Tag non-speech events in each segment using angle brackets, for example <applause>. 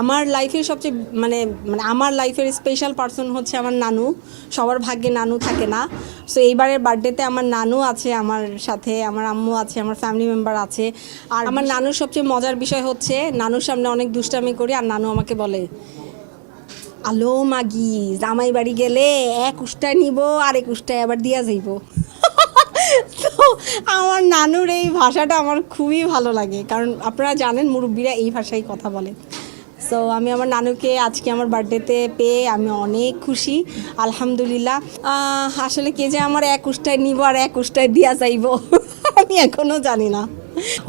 আমার লাইফের সবচেয়ে মানে মানে আমার লাইফের স্পেশাল পার্সন হচ্ছে আমার নানু। সবার ভাগ্যে নানু থাকে না। সো এইবারের বার্থডেতে আমার নানু আছে আমার সাথে, আমার আম্মু আছে, আমার ফ্যামিলি মেম্বার আছে। আর আমার নানুর সবচেয়ে মজার বিষয় হচ্ছে, নানুর সামনে অনেক দুষ্টামি করি আর নানু আমাকে বলে, আলো মাগি জামাই বাড়ি গেলে এক উষ্টায় নিব আর এক উষ্টায় আবার দিয়া যাইব। নানুর এই ভাষাটা আমার খুবই ভালো লাগে। কারণ আপনারা জানেন মুরব্বীরা এই ভাষায় কথা বলে। সো আমি আমার নানুকে আজকে আমার বার্থডেতে পেয়ে আমি অনেক খুশি। আলহামদুলিল্লাহ। আসলে কে যে আমার এক উষ্টায় নিব আর এক উষ্টায় দিয়া যাইব। আমি এখনও জানি না।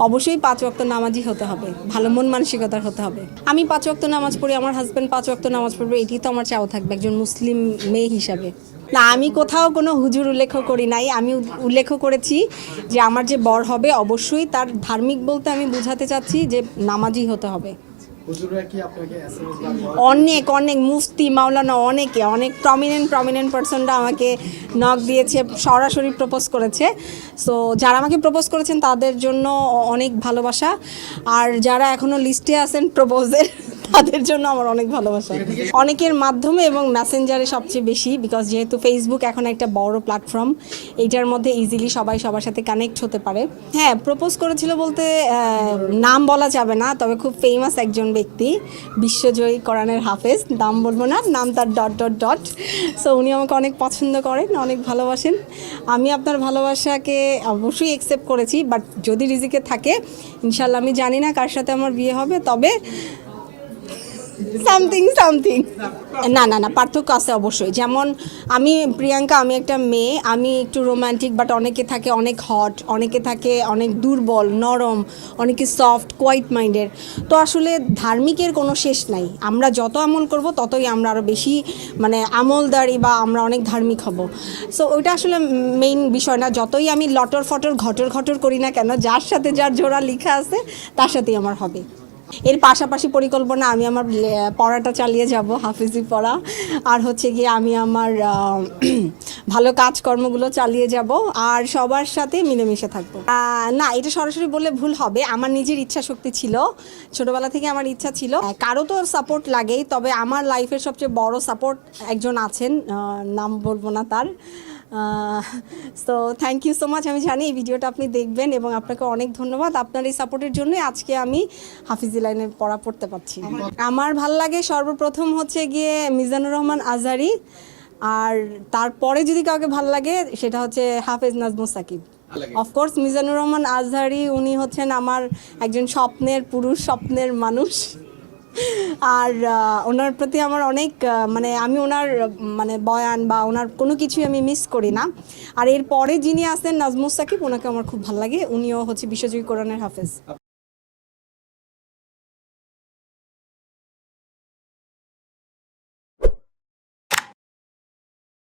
অবশ্যই পাঁচ ওয়াক্ত নামাজই হতে হবে। ভালো মন মানসিকতার হতে হবে। আমি পাঁচ ওয়াক্ত নামাজ পড়ি, আমার হাজব্যান্ড পাঁচ ওয়াক্ত নামাজ পড়বে, এটি তো আমার চাও থাকবে, একজন মুসলিম মেয়ে হিসাবে। না, আমি কোথাও কোনো হুজুর উল্লেখ করি নাই। আমি উল্লেখ করেছি যে আমার যে বর হবে, অবশ্যই তার ধার্মিক বলতে আমি বুঝাতে চাচ্ছি যে নামাজই হতে হবে। অনেক অনেক, মুফতি, মাওলানা, অনেকে, অনেক প্রমিনেন্ট প্রমিনেন্ট পার্সনরা আমাকে নক দিয়েছে, সরাসরি প্রপোজ করেছে। সো যারা আমাকে প্রপোজ করেছেন, তাদের জন্য অনেক ভালোবাসা। আর যারা এখনও লিস্টে আছেন প্রপোজের তাদের জন্য আমার অনেক ভালোবাসা। অনেকের মাধ্যমে এবং মেসেঞ্জারে সবচেয়ে বেশি বিকজ যেহেতু ফেসবুক এখন একটা বড় প্ল্যাটফর্ম এইটার মধ্যে ইজিলি সবাই সবার সাথে কানেক্ট হতে পারে। হ্যাঁ প্রপোজ করেছিল বলতে নাম বলা যাবে না, তবে খুব ফেমাস একজন ব্যক্তি, বিশ্বজয়ী কোরআনের হাফেজ। নাম বলব না, নাম তার ডট ডট ডট সো উনি আমাকে অনেক পছন্দ করেন, অনেক ভালোবাসেন। আমি আপনার ভালোবাসাকে অবশ্যই একসেপ্ট করেছি বাট যদি রিজিকে থাকে ইনশাল্লাহ আমি জানি না কার সাথে আমার বিয়ে হবে, তবে সামথিং সামথিং না না না, পার্থক্য আছে অবশ্যই। যেমন আমি, প্রিয়াঙ্কা, আমি একটা মেয়ে, আমি একটু রোমান্টিক বাট অনেকে থাকে অনেক হট অনেকে থাকে অনেক দুর্বল, নরম, অনেকে সফট কোয়াইট মাইন্ডের তো আসলে ধার্মিকের কোনো শেষ নাই। আমরা যত আমল করব, ততই আমরা আরও বেশি মানে আমলদারি বা আমরা অনেক ধার্মিক হব। সো ওইটা আসলে মেইন বিষয় না। যতই আমি লটর ফটর ঘটর ঘটর করি না কেন, যার সাথে যার জোড়া লেখা আছে, তার সাথেই আমার হবে। এর পাশাপাশি পরিকল্পনা আমি আমার পড়াটা চালিয়ে যাব, হাফিজি পড়া। আর হচ্ছে গিয়ে আমি আমার <clears throat> ভালো কাজকর্মগুলো চালিয়ে যাব আর সবার সাথে মিলেমিশে থাকব। না, এটা সরাসরি বললে ভুল হবে। আমার নিজের ইচ্ছা শক্তি ছিল। ছোটবেলা থেকে আমার ইচ্ছা ছিল। কারও তো সাপোর্ট লাগেই, তবে আমার লাইফের সবচেয়ে বড় সাপোর্ট একজন আছেন নাম বলব না তার। So thank you so much আমি জানি এই ভিডিওটা আপনি দেখবেন এবং আপনাকে অনেক ধন্যবাদ। আপনার এই সাপোর্টের জন্য আজকে আমি হাফিজি লাইনে পড়া পড়তে পারছি। আমার ভালো লাগে সর্বপ্রথম হচ্ছে গিয়ে মিজানুর রহমান আজারি আর তারপরে যদি কাউকে ভালো লাগে সেটা হচ্ছে হাফেজ নাজমুস সাকিব। অফকোর্স মিজানুর রহমান আজহারি উনি হচ্ছেন আমার একজন স্বপ্নের পুরুষ স্বপ্নের মানুষ। আর ওনার প্রতি আমার অনেক মানে আমি ওনার মানে বয়ান বা ওনার কোনো কিছুই আমি মিস করি না। আর এরপরে যিনি আসেন নাজমুস সাকিব, ওনাকে আমার খুব ভালো লাগে। উনিও হচ্ছে বিশ্বজয়ী কোরআনের হাফেজ।